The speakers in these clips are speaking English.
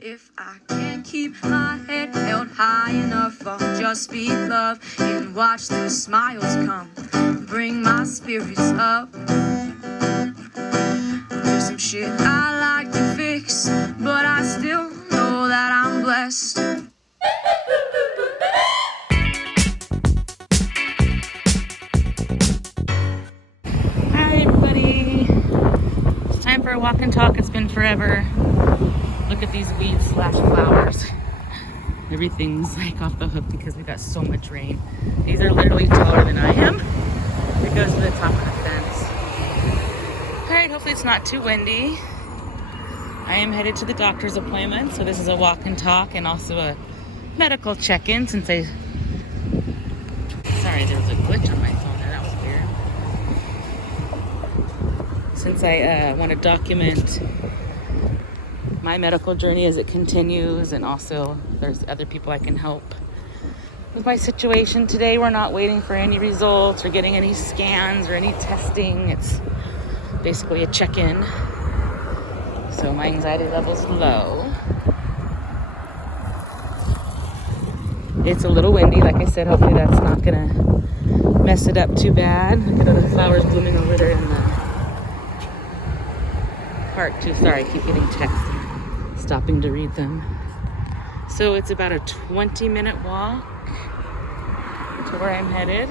If I can't keep my head held high enough, I'll just speak love and watch the smiles come, bring my spirits up. There's some shit I like to fix, but I still know that I'm blessed. Hi everybody, it's time for a walk and talk. It's been forever. Look at these weeds / flowers. Everything's like off the hook because we got so much rain. These are literally taller than I am. It goes to the top of the fence. Alright, hopefully it's not too windy. I am headed to the doctor's appointment, so this is a walk and talk and also a medical check-in since sorry, there was a glitch on my phone there. That was weird. Since I want to document my medical journey as it continues, and also there's other people I can help with my situation. Today we're not waiting for any results or getting any scans or any testing. It's basically a check-in. So my anxiety level's low. It's a little windy, like I said. Hopefully that's not gonna mess it up too bad. Look at all the flowers blooming over there in the park too. Sorry, I keep getting texts, stopping to read them. So it's about a 20-minute walk to where I'm headed.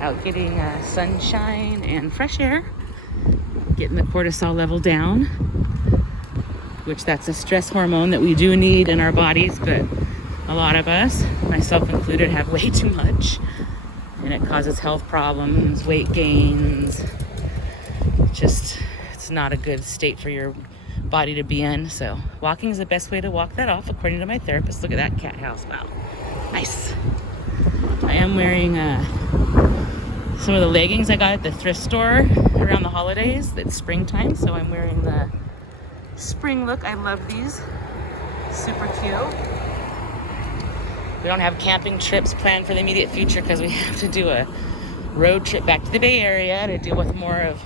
Out getting sunshine and fresh air, getting the cortisol level down, which that's a stress hormone that we do need in our bodies, but a lot of us, myself included, have way too much, and it causes health problems, weight gains. It's not a good state for your body to be in. So walking is the best way to walk that off, according to my therapist. Look at that cat house. Wow, nice. I am wearing some of the leggings I got at the thrift store around the holidays. It's springtime, so I'm wearing the spring look. I love these. Super cute. We don't have camping trips planned for the immediate future because we have to do a road trip back to the Bay Area to deal with more of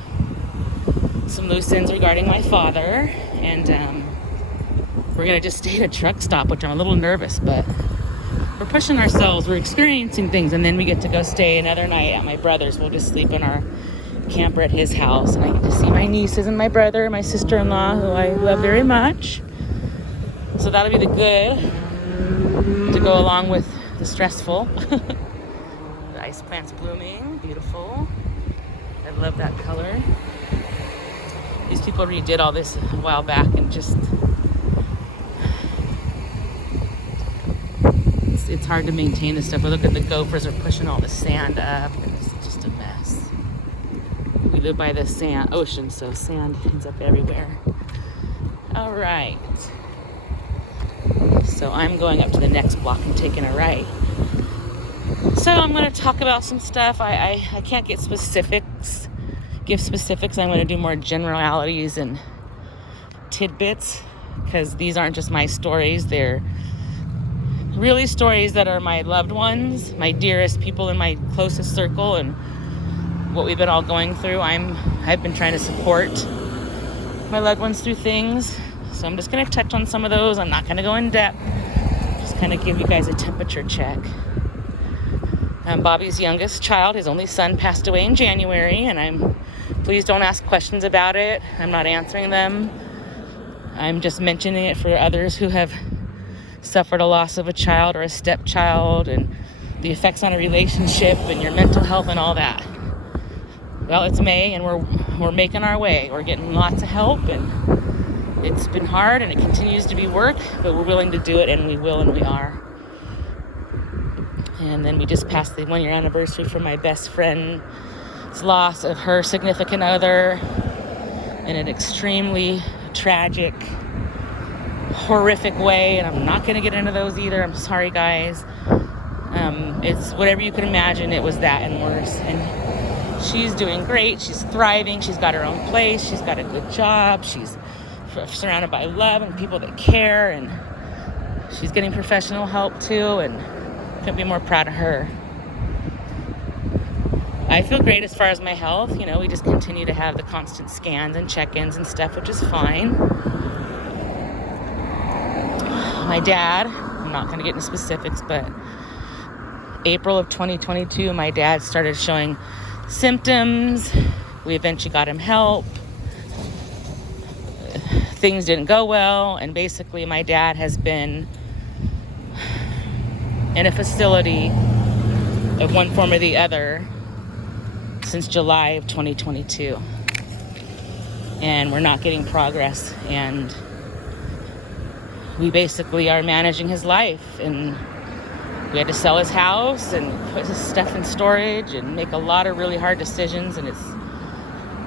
some loose ends regarding my father, and we're gonna just stay at a truck stop, which I'm a little nervous, but we're pushing ourselves. We're experiencing things, and then we get to go stay another night at my brother's. We'll just sleep in our camper at his house, and I get to see my nieces and my brother and my sister-in-law, who I love very much. So that'll be the good to go along with the stressful. The ice plant's blooming, beautiful. I love that color. These people redid all this a while back, and just it's hard to maintain this stuff. But look at the gophers are pushing all the sand up, and it's just a mess. We live by the ocean, so sand ends up everywhere. All right. So I'm going up to the next block and taking a right. So I'm going to talk about some stuff. I can't give specifics. I'm going to do more generalities and tidbits, because these aren't just my stories. They're really stories that are my loved ones, my dearest people in my closest circle, and what we've been all going through. I've been trying to support my loved ones through things. So I'm just going to touch on some of those. I'm not going to go in depth. Just kind of give you guys a temperature check. Bobby's youngest child, his only son, passed away in January, and please don't ask questions about it. I'm not answering them. I'm just mentioning it for others who have suffered a loss of a child or a stepchild, and the effects on a relationship and your mental health and all that. Well, it's May, and we're making our way. We're getting lots of help, and it's been hard, and it continues to be work, but we're willing to do it, and we will, and we are. And then we just passed the 1-year anniversary for my best friend's loss of her significant other in an extremely tragic, horrific way. And I'm not going to get into those either. I'm sorry, guys. It's whatever you can imagine. It was that and worse. And she's doing great. She's thriving. She's got her own place. She's got a good job. She's surrounded by love and people that care. And she's getting professional help too. And couldn't be more proud of her. I feel great as far as my health. You know, we just continue to have the constant scans and check-ins and stuff, which is fine. My dad, I'm not going to get into specifics, but April of 2022, my dad started showing symptoms. We eventually got him help. Things didn't go well, and basically my dad has been in a facility of one form or the other since July of 2022. And we're not getting progress, and we basically are managing his life, and we had to sell his house and put his stuff in storage and make a lot of really hard decisions, and it's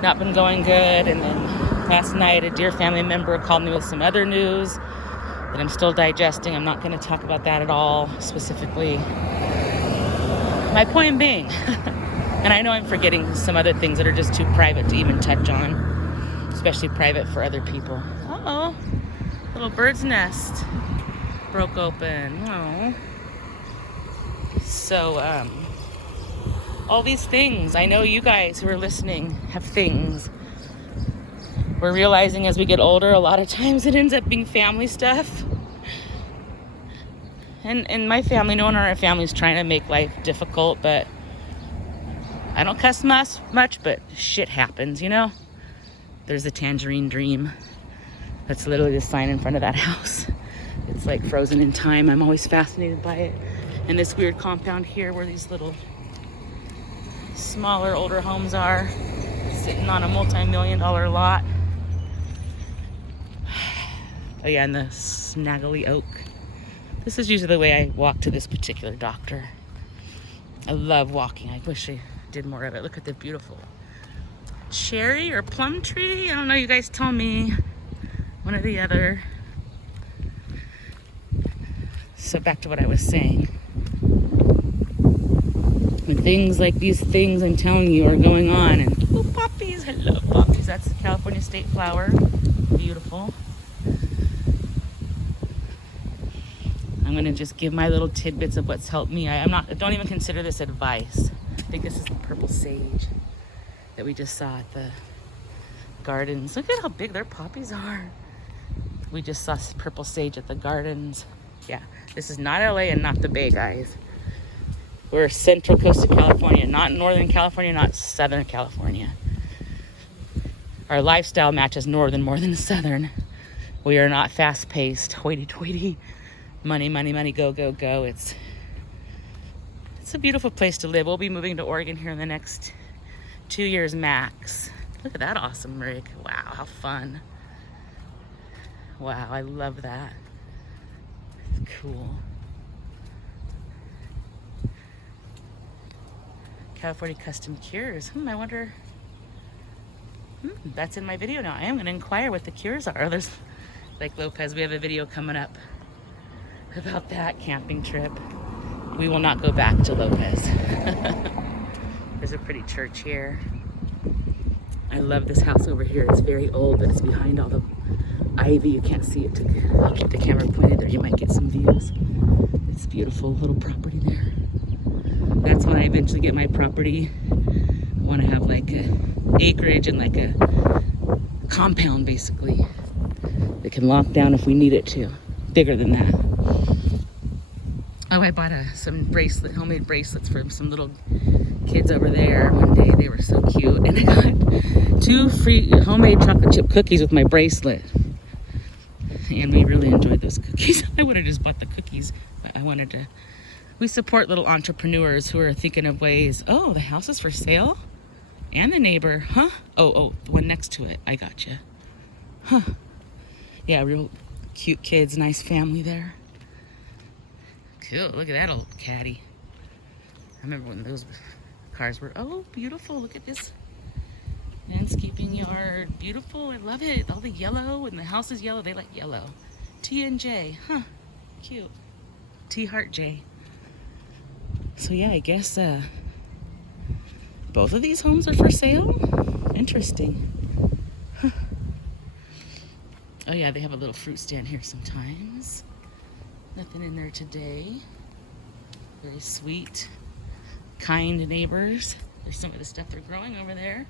not been going good. And then last night a dear family member called me with some other news that I'm still digesting. I'm not going to talk about that at all specifically. My point being, and I know I'm forgetting some other things that are just too private to even touch on, especially private for other people. Uh-oh. Little bird's nest broke open. Oh. So, all these things, I know you guys who are listening have things. We're realizing as we get older, a lot of times it ends up being family stuff. And my family, no one in our family is trying to make life difficult, but I don't cuss much, but shit happens, you know? There's a tangerine dream. That's literally the sign in front of that house. It's like frozen in time. I'm always fascinated by it. And this weird compound here where these little smaller, older homes are, sitting on a multi-million-dollar lot. Oh yeah, and the snaggly oak. This is usually the way I walk to this particular doctor. I love walking. I wish I did more of it. Look at the beautiful cherry or plum tree. I don't know, you guys tell me. One or the other. So back to what I was saying. When things like these things I'm telling you are going on, and oh, poppies, I love poppies. That's the California state flower. Beautiful. I'm gonna just give my little tidbits of what's helped me. I don't even consider this advice. I think this is the purple sage that we just saw at the gardens. Look at how big their poppies are. We just saw purple sage at the gardens. Yeah, this is not LA and not the Bay, guys. We're central coast of California, not Northern California, not Southern California. Our lifestyle matches Northern more than Southern. We are not fast-paced, hoity-toity, money, money, money, go, go, go. It's a beautiful place to live. We'll be moving to Oregon here in the next 2 years max. Look at that awesome rig. Wow, how fun. Wow, I love that. It's cool. California Custom Cures. I wonder. That's in my video now. I am going to inquire what the cures are. There's, like Lopez, we have a video coming up about that camping trip. We will not go back to Lopez. There's a pretty church here. I love this house over here. It's very old, but it's behind all the ivy. You can't see it. I'll keep the camera pointed there. You might get some views. It's beautiful little property there. That's when I eventually get my property. I want to have like a acreage and like a compound basically that can lock down if we need it to. Bigger than that. Oh, I bought some homemade bracelets for some little kids over there one day. They were so cute. And I got 2 free homemade chocolate chip cookies with my bracelet. And we really enjoyed those cookies. I would have just bought the cookies. I wanted to. We support little entrepreneurs who are thinking of ways. Oh, the house is for sale? And the neighbor, huh? Oh, the one next to it. I got you. Huh. Yeah, real cute kids, nice family there. Cool, look at that old caddy. I remember when those cars were, oh, beautiful. Look at this landscaping yard. Beautiful, I love it. All the yellow, and the house is yellow. They like yellow. T and J, huh, cute. T Heart J. So yeah, I guess both of these homes are for sale. Interesting. Huh. Oh yeah, they have a little fruit stand here sometimes. Nothing in there today. Very sweet, kind neighbors. There's some of the stuff they're growing over there.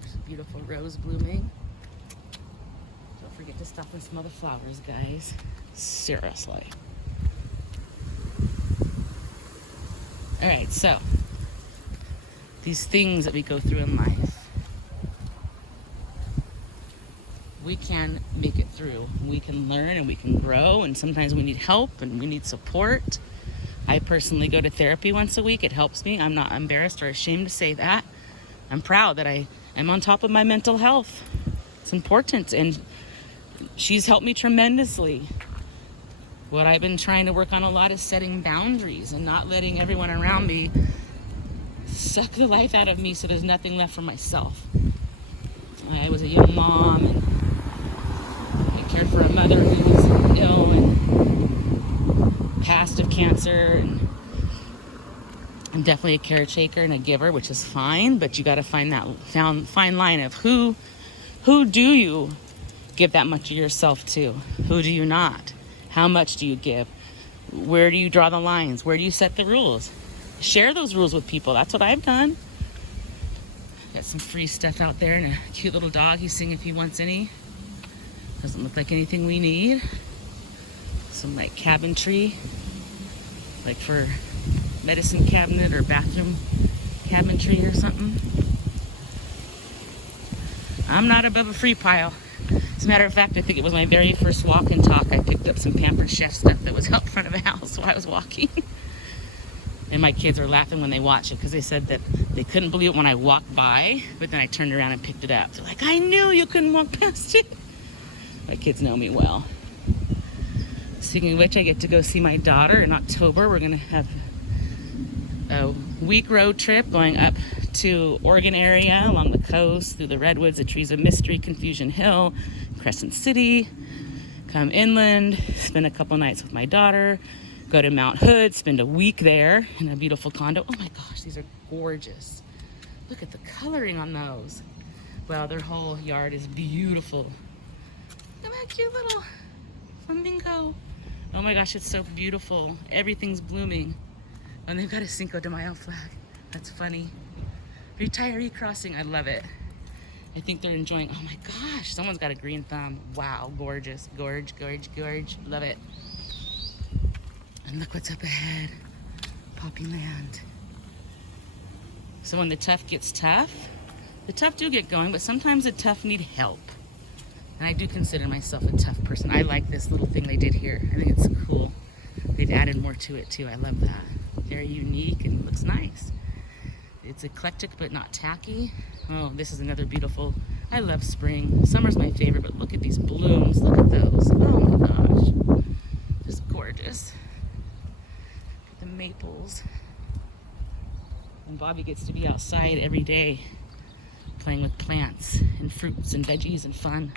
There's a beautiful rose blooming. Don't forget to stop and smell the flowers, guys. Seriously. All right, so these things that we go through in life, we can make it through. We can learn and we can grow, and sometimes we need help and we need support. I personally go to therapy once a week. It helps me. I'm not embarrassed or ashamed to say that. I'm proud that I am on top of my mental health. It's important, and she's helped me tremendously. What I've been trying to work on a lot is setting boundaries and not letting everyone around me suck the life out of me so there's nothing left for myself. I was a young mom, and I cared for a mother who was ill and passed of cancer, and I'm definitely a caretaker and a giver, which is fine, but you got to find that fine line of who do you give that much of yourself to? Who do you not? How much do you give? Where do you draw the lines? Where do you set the rules? Share those rules with people. That's what I've done. Got some free stuff out there and a cute little dog. He's seeing if he wants any. Doesn't look like anything we need. Some like cabinetry, like for medicine cabinet or bathroom cabinetry or something. I'm not above a free pile. As a matter of fact, I think it was my very first walk and talk. I picked up some Pampered Chef stuff that was out front of the house while I was walking. And my kids were laughing when they watched it because they said that they couldn't believe it when I walked by, but then I turned around and picked it up. They're like, I knew you couldn't walk past it. My kids know me well. Speaking of which, I get to go see my daughter in October. We're going to have a week road trip going up to Oregon area, along the coast, through the Redwoods, the Trees of Mystery, Confusion Hill, Crescent City, come inland, spend a couple nights with my daughter, go to Mount Hood, spend a week there in a beautiful condo. Oh my gosh, these are gorgeous. Look at the coloring on those. Well, their whole yard is beautiful. Look at that cute little flamingo. Oh my gosh, it's so beautiful. Everything's blooming. And they've got a Cinco de Mayo flag. That's funny. Retiree crossing, I love it. I think they're enjoying, oh my gosh, someone's got a green thumb. Wow, gorgeous, gorge. Love it. And look what's up ahead. Poppy Land. So when the tough gets tough, the tough do get going, but sometimes the tough need help. And I do consider myself a tough person. I like this little thing they did here. I think it's cool. They've added more to it too. I love that. Very unique and looks nice. It's eclectic but not tacky. Oh, this is another beautiful, I love spring. Summer's my favorite, but look at these blooms. Look at those. Oh my gosh. Just gorgeous. The maples. And Bobby gets to be outside every day playing with plants and fruits and veggies and fun.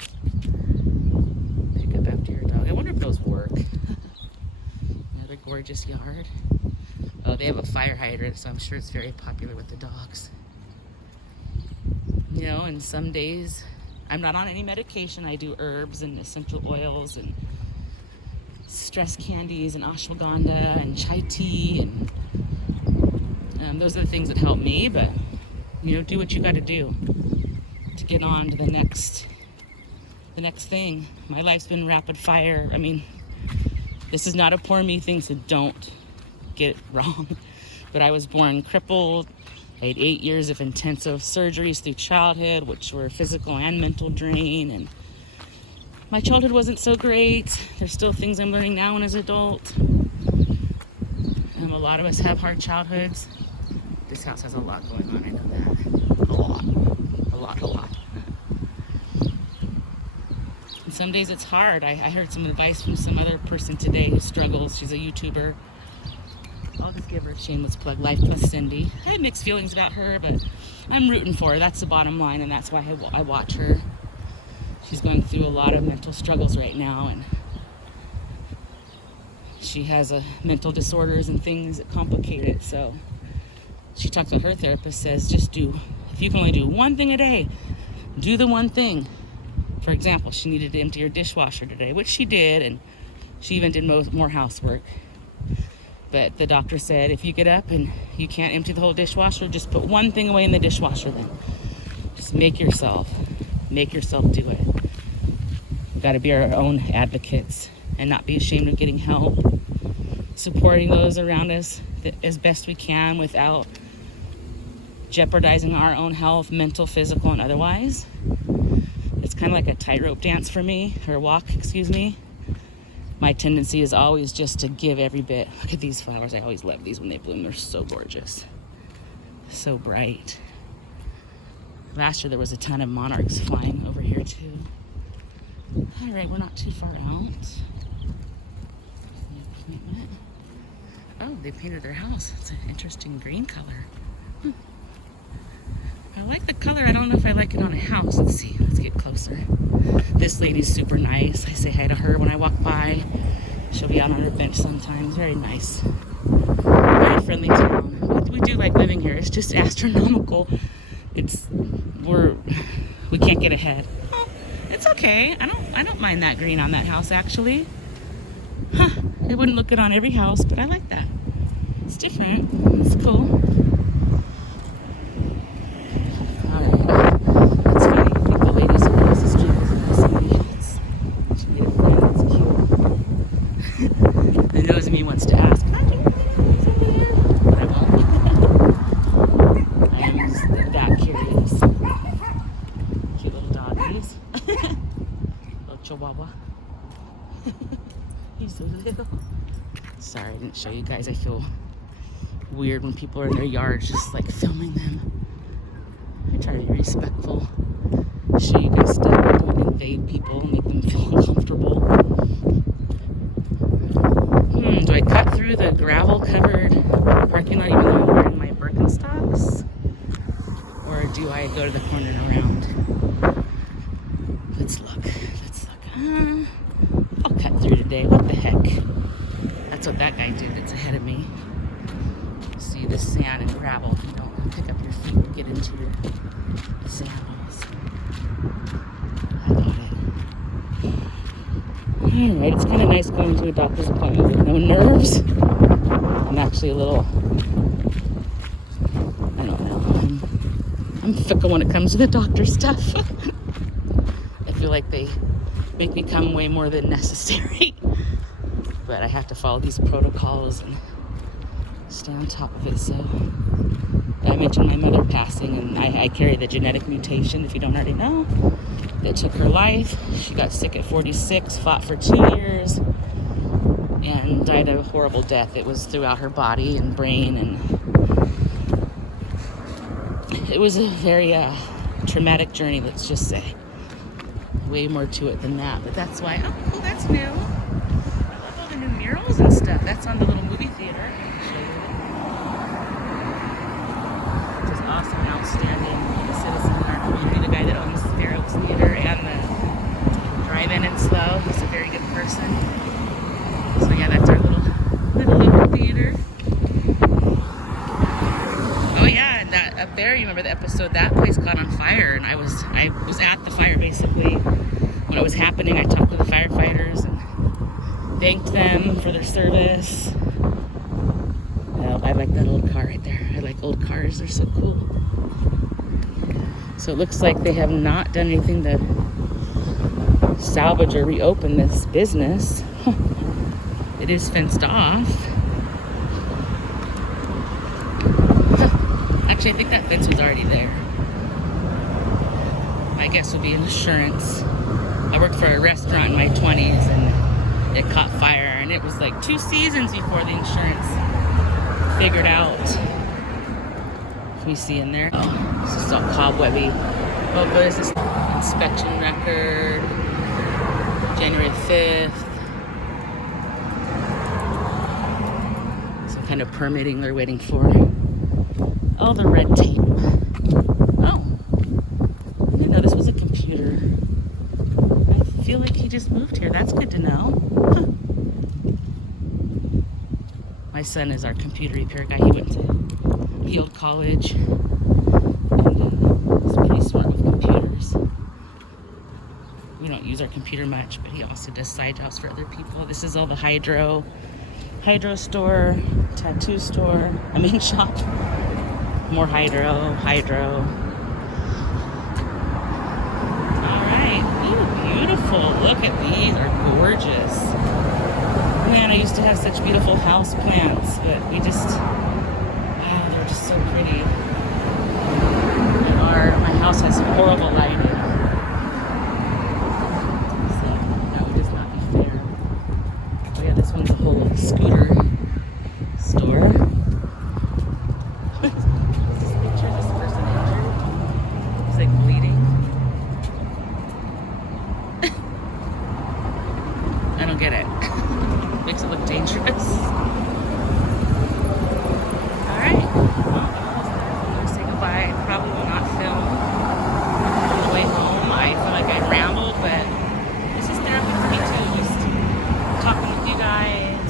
Pick up after your dog. I wonder if those work. Another gorgeous yard. Oh, they have a fire hydrant, so I'm sure it's very popular with the dogs. You know, and some days I'm not on any medication. I do herbs and essential oils and stress candies and ashwagandha and chai tea, and those are the things that help me. But you know, do what you got to do to get on to the next thing. My life's been rapid fire. I mean, this is not a poor me thing, so don't get it wrong. But I was born crippled. I had 8 years of intensive surgeries through childhood, which were physical and mental drain, and my childhood wasn't so great. There's still things I'm learning now and as an adult. A lot of us have hard childhoods. This house has a lot going on, I know that. A lot. And some days it's hard. I heard some advice from some other person today who struggles. She's a YouTuber. I'll just give her a shameless plug. Life Plus Cindy. I have mixed feelings about her, but I'm rooting for her. That's the bottom line, and that's why I watch her. She's going through a lot of mental struggles right now, and she has mental disorders and things that complicate it. So she talks about, her therapist says, just if you can only do one thing a day, do the one thing. For example, she needed to empty her dishwasher today, which she did, and she even did more housework. But the doctor said if you get up and you can't empty the whole dishwasher, just put one thing away in the dishwasher then. Just make yourself do it. We've got to be our own advocates and not be ashamed of getting help, supporting those around us as best we can without jeopardizing our own health, mental, physical, and otherwise. It's kind of like a tightrope dance for me, or walk, excuse me. My tendency is always just to give every bit. Look at these flowers. I always love these when they bloom. They're so gorgeous. So bright. Last year there was a ton of monarchs flying over here too. All right, we're not too far out. Oh, they painted their house. It's an interesting green color. I like the color. I don't know if I like it on a house. Let's see. Let's get closer. This lady's super nice. I say hi to her when I walk by. She'll be out on her bench sometimes. Very nice. Very friendly town. We do like living here. It's just astronomical. We can't get ahead. Oh, it's okay. I don't mind that green on that house actually. It wouldn't look good on every house, but I like that. It's different. It's cool. Me wants to ask, but I won't. I am just that curious. Cute little doggies. Little chihuahua. He's so little. Sorry, I didn't show you guys. I feel weird when people are in their yards just like filming them. I try to be respectful. Show you guys stuff. Don't invade people and make them feel uncomfortable. Do I cut through the gravel-covered parking lot even though I'm wearing my Birkenstocks? Or do I go to the corner and around? Let's look. I'll cut through today. What the heck? That's what that guy did that's ahead of me. See the sand and gravel. You don't pick up your feet and get into your sandals. I got it. Alright, it's kind of nice going to a doctor's appointment with no nerves. I'm actually a little, I don't know, I'm fickle when it comes to the doctor stuff. I feel like they make me come way more than necessary. But I have to follow these protocols and stay on top of it. So I mentioned my mother passing, and I carry the genetic mutation, if you don't already know. It took her life. She got sick at 46, fought for 2 years, and died a horrible death. It was throughout her body and brain, and it was a very traumatic journey, let's just say. Way more to it than that, but that's why. Oh, cool, that's new. I love all the new murals and stuff. That's on the little movie theater. Which is awesome, outstanding citizen in our community. The guy that owns the Fair Oaks Theater and the drive-in and slow. He's a very good person. So yeah, that's our little theater. Oh yeah, and that up there, you remember the episode? That place caught on fire, and I was at the fire basically when it was happening. I talked to the firefighters and thanked them for their service. I like that old car right there. I like old cars. They're so cool. So it looks like they have not done anything to salvage or reopen this business. It is fenced off. Actually, I think that fence was already there. My guess would be insurance. I worked for a restaurant in my 20s and it caught fire, and it was like 2 seasons before the insurance figured out. We see in there. Oh, this is all cobwebby. Oh, what is this? Inspection record. January 5th. Some kind of permitting they're waiting for. All the red tape. Oh, I didn't know this was a computer. I feel like he just moved here. That's good to know. Huh. My son is our computer repair guy. He went to Field College and he's pretty smart with computers. We don't use our computer much, but he also does side jobs for other people. This is all the hydro hydro store, tattoo store, shop. More hydro. All right, ooh, beautiful. Look at these, are gorgeous. Man, I used to have such beautiful house plants, but wow, they're just so pretty. My house has horrible lighting. So that would just not be fair. Oh yeah, this one's a whole scooter store. This picture of this person injured. He's like bleeding. I don't get it. Makes it look dangerous. Alright. I'm gonna say goodbye. Probably will not film on the way home. I feel like I rambled, but this is therapy for me too. Just talking with you guys,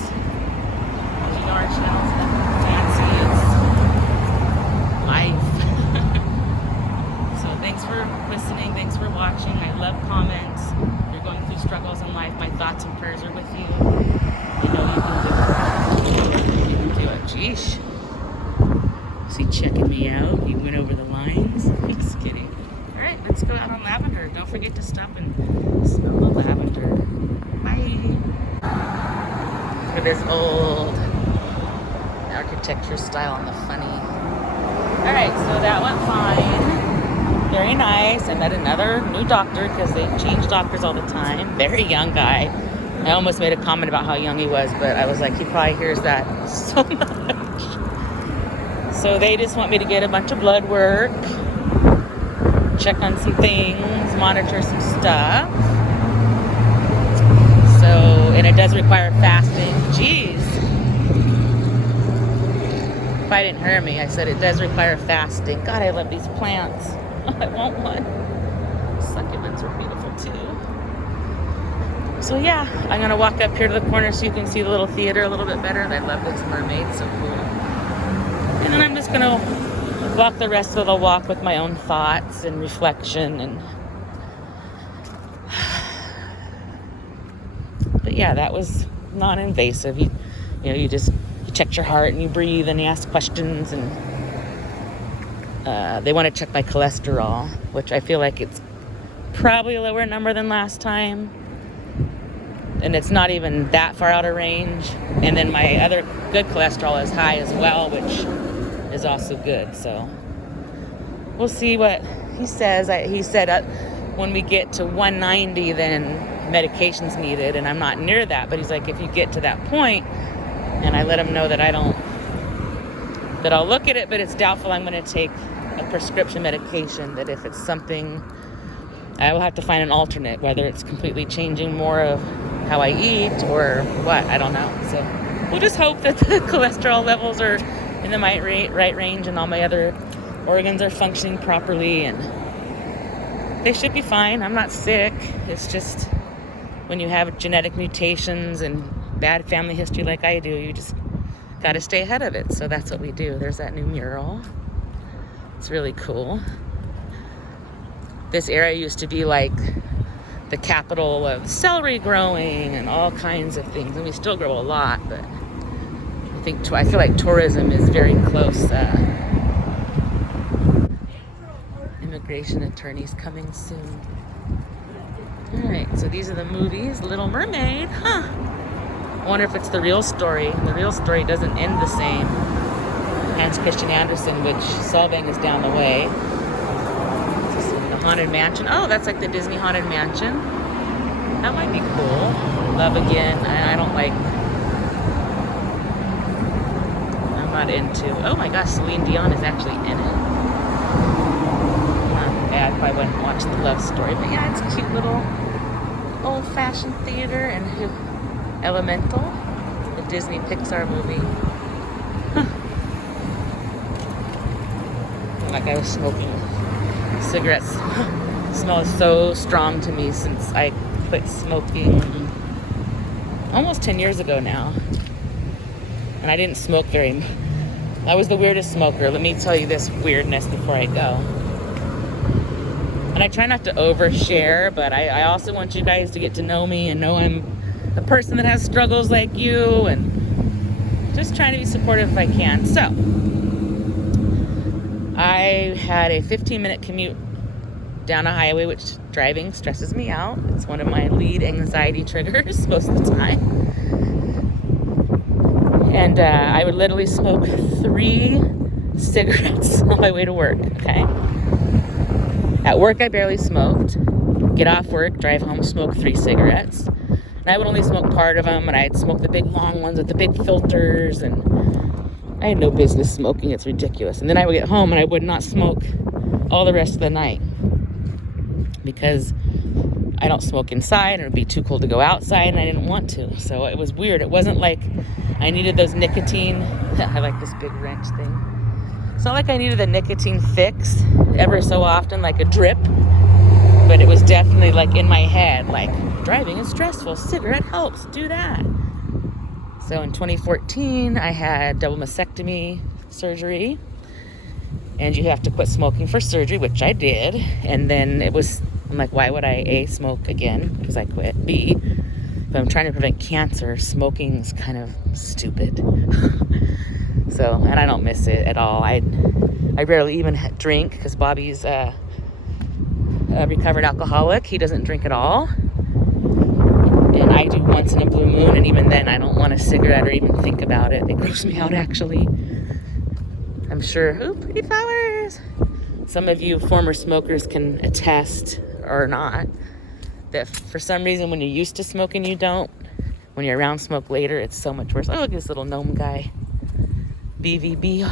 watching our channels, dances, life. So thanks for listening. Thanks for watching. I love comments. You're going through struggles in life. My thoughts and prayers are with you. You know you can do it. You can do it. Jeesh. Is he checking me out? He went over the lines. Just kidding. All right, let's go out on Lavender. Don't forget to stop and smell the lavender. Bye. Look at this old architecture style and the funny. All right, so that went fine. Very nice. I met another new doctor because they change doctors all the time. Very young guy. I almost made a comment about how young he was, but I was like, he probably hears that so much. So they just want me to get a bunch of blood work, check on some things, monitor some stuff. So, and it does require fasting. Jeez. If I didn't hear me, I said it does require fasting. God, I love these plants. I want one. Succulents are beautiful too. So yeah, I'm gonna walk up here to the corner so you can see the little theater a little bit better. I love this mermaid, so cool. And then I'm just gonna walk the rest of the walk with my own thoughts and reflection and but yeah, that was non-invasive. You checked your heart and you breathe and you ask questions, and they want to check my cholesterol, which I feel like it's probably a lower number than last time, and it's not even that far out of range. And then my other good cholesterol is high as well, which is also good. So we'll see what he says. He said when we get to 190 then medication's needed, and I'm not near that, but he's like, if you get to that point, and I let him know that that I'll look at it, but it's doubtful I'm going to take a prescription medication, that if it's something, I will have to find an alternate, whether it's completely changing more of how I eat or what, I don't know. So we'll just hope that the cholesterol levels are in the right range and all my other organs are functioning properly, and they should be fine. I'm not sick. It's just when you have genetic mutations and bad family history like I do, you just got to stay ahead of it. So that's what we do. There's that new mural. It's really cool. This area used to be like the capital of celery growing and all kinds of things, and we still grow a lot, but I feel like tourism is very close. Immigration attorneys coming soon. All right, so these are the movies. Little Mermaid, huh? I wonder if it's the real story. The real story doesn't end the same. Hans Christian Andersen, which Solvang is down the way. The Haunted Mansion. Oh, that's like the Disney Haunted Mansion. That might be cool. Love Again. I don't like... I'm not into... Oh my gosh, Celine Dion is actually in it. Not bad if I went and watched the love story. But yeah, it's a cute little old-fashioned theater. And Elemental, the Disney Pixar movie. Huh. Like I was smoking. Cigarettes smell so strong to me since I quit smoking almost 10 years ago now. And I didn't smoke very much. I was the weirdest smoker. Let me tell you this weirdness before I go. And I try not to overshare, but I also want you guys to get to know me and know I'm a person that has struggles like you, and just trying to be supportive if I can. So, I had a 15-minute commute down a highway, which driving stresses me out. It's one of my lead anxiety triggers most of the time. And I would literally smoke 3 cigarettes on my way to work, okay? At work, I barely smoked. Get off work, drive home, smoke 3 cigarettes. And I would only smoke part of them, and I'd smoke the big long ones with the big filters, and I had no business smoking. It's ridiculous. And then I would get home, and I would not smoke all the rest of the night because I don't smoke inside, and it would be too cold to go outside, and I didn't want to. So it was weird. It wasn't like I needed those nicotine. I like this big wrench thing. It's not like I needed a nicotine fix ever so often, like a drip. But it was definitely like in my head, like, driving is stressful. Cigarette helps. Do that. So in 2014, I had double mastectomy surgery. And you have to quit smoking for surgery, which I did. And then I'm like, why would I, A, smoke again? Because I quit. B, if I'm trying to prevent cancer, smoking is kind of stupid. So, and I don't miss it at all. I rarely even drink because Bobby's a recovered alcoholic. He doesn't drink at all. And I do once in a blue moon, and even then I don't want a cigarette or even think about it. They gross me out, actually. I'm sure, ooh, pretty flowers. Some of you former smokers can attest, or not, that for some reason when you're used to smoking, you don't. When you're around smoke later, it's so much worse. Oh, look at this little gnome guy. BVB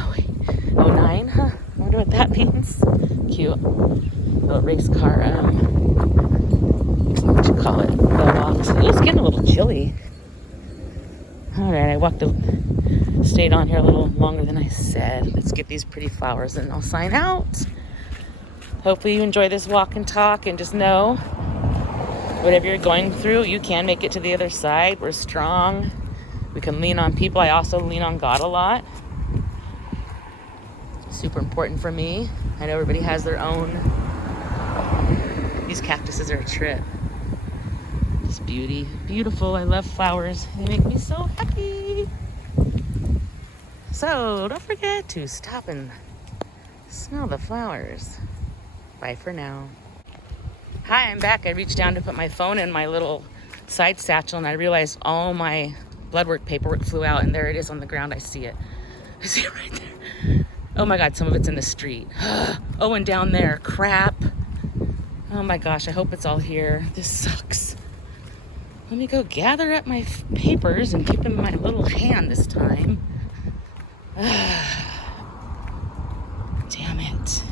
09, huh? I wonder what that means. Cute. Little race car, what you call it? Mailbox. Ooh, it's getting a little chilly. All right, I stayed on here a little longer than I said. Let's get these pretty flowers and I'll sign out. Hopefully you enjoy this walk and talk, and just know whatever you're going through, you can make it to the other side. We're strong. We can lean on people. I also lean on God a lot. Super important for me. I know everybody has their own. These cactuses are a trip. Just beauty. Beautiful. I love flowers. They make me so happy. So don't forget to stop and smell the flowers. Bye for now. Hi, I'm back. I reached down to put my phone in my little side satchel, and I realized all my blood work paperwork flew out, and there it is on the ground. I see it. I see it right there. Oh my God, some of it's in the street. Oh, and down there, crap. Oh my gosh, I hope it's all here. This sucks. Let me go gather up my papers and keep them in my little hand this time. Damn it.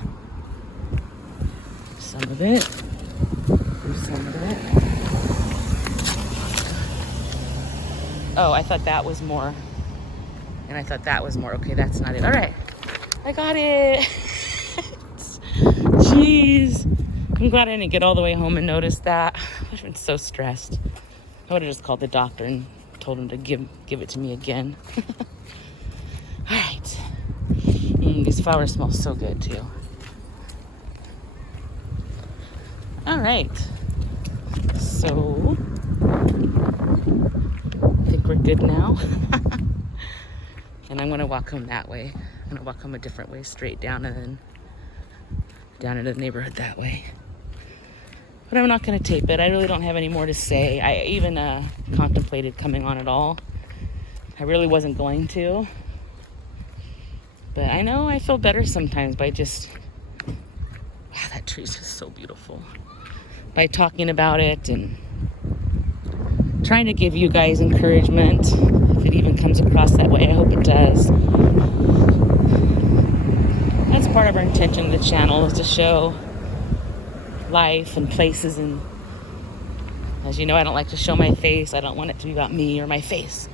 Some of it. Some of it. Oh, I thought that was more. And I thought that was more. Okay, that's not it. All right. I got it. Jeez. I'm glad I didn't get all the way home and notice that. I would have been so stressed. I would have just called the doctor and told him to give it to me again. All right. These flowers smell so good too. All right. So, I think we're good now. And I'm going to walk home that way. I'm going to walk home a different way, straight down, and then down into the neighborhood that way. But I'm not going to tape it. I really don't have any more to say. I even contemplated coming on at all. I really wasn't going to. But I know I feel better sometimes by just... Wow, that tree's just so beautiful. By talking about it and trying to give you guys encouragement. If it even comes across that way, I hope it does. That's part of our intention of the channel, is to show life and places. And as you know, I don't like to show my face. I don't want it to be about me or my face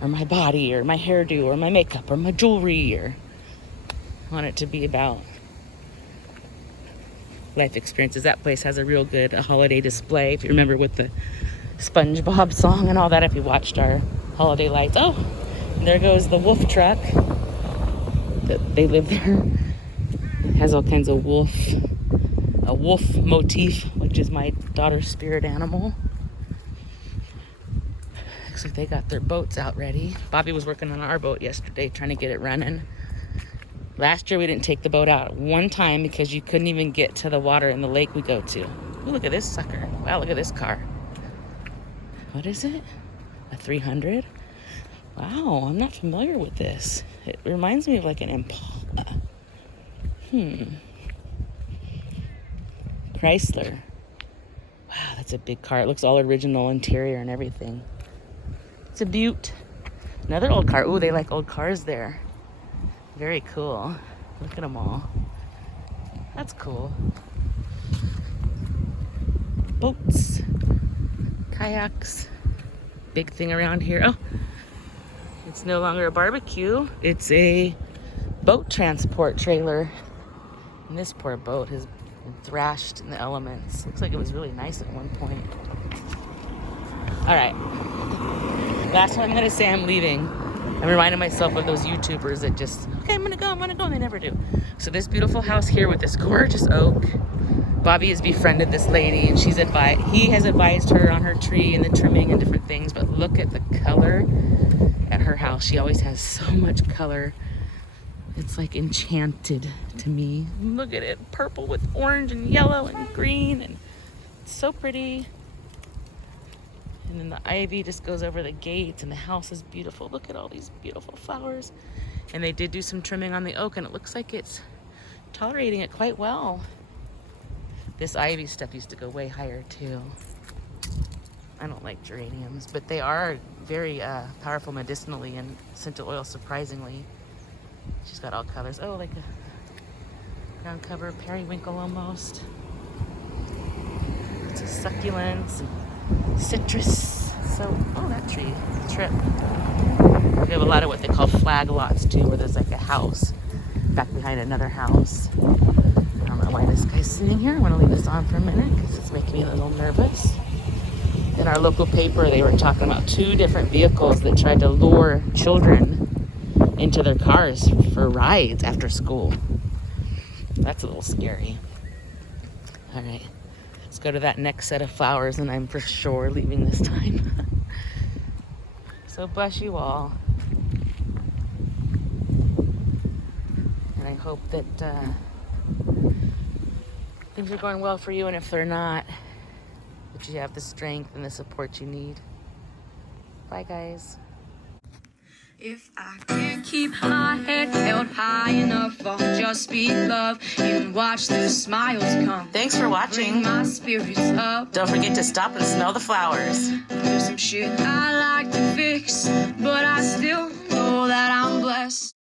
or my body or my hairdo or my makeup or my jewelry. Or I want it to be about life experiences. That place has a real good holiday display. If you remember with the SpongeBob song and all that, if you watched our holiday lights. Oh, and there goes the wolf truck. They live there. It has all kinds of a wolf motif, which is my daughter's spirit animal. Looks like they got their boats out ready. Bobby was working on our boat yesterday, trying to get it running. Last year we didn't take the boat out one time because you couldn't even get to the water in the lake we go to. Ooh, look at this sucker. Wow, look at this car. What is it? A 300? Wow, I'm not familiar with this. It reminds me of like an Impala. Chrysler. Wow, that's a big car. It looks all original interior and everything. It's a beaut. Another old car. Ooh, they like old cars there. Very cool. Look at them all. That's cool. Boats. Kayaks. Big thing around here. Oh, it's no longer a barbecue. It's a boat transport trailer. And this poor boat has been thrashed in the elements. Looks like it was really nice at one point. All right. Last one I'm going to say I'm leaving. I'm reminding myself of those YouTubers that just, okay, I'm gonna go, and they never do. So this beautiful house here with this gorgeous oak. Bobby has befriended this lady, and he has advised her on her tree and the trimming and different things, but look at the color at her house. She always has so much color. It's like enchanted to me. Look at it, purple with orange and yellow and green, and it's so pretty. And then the ivy just goes over the gate, and the house is beautiful. Look at all these beautiful flowers. And they did do some trimming on the oak, and it looks like it's tolerating it quite well. This ivy stuff used to go way higher too. I don't like geraniums, but they are very powerful medicinally, and essential oil, surprisingly. She's got all colors. Oh, like a ground cover periwinkle almost. It's a succulents. Citrus. So, oh, that tree, trip. We have a lot of what they call flag lots too, where there's like a house back behind another house. I don't know why this guy's sitting here. I want to leave this on for a minute because it's making me a little nervous. In our local paper, they were talking about 2 different vehicles that tried to lure children into their cars for rides after school. That's a little scary. All right. Let's go to that next set of flowers, and I'm for sure leaving this time. So bless you all. And I hope that things are going well for you, and if they're not, that you have the strength and the support you need. Bye, guys. If I can't keep my head held high enough, I'll just speak love and watch the smiles come. Thanks for watching. Bring my spirits up. Don't forget to stop and smell the flowers. There's some shit I like to fix, but I still know that I'm blessed.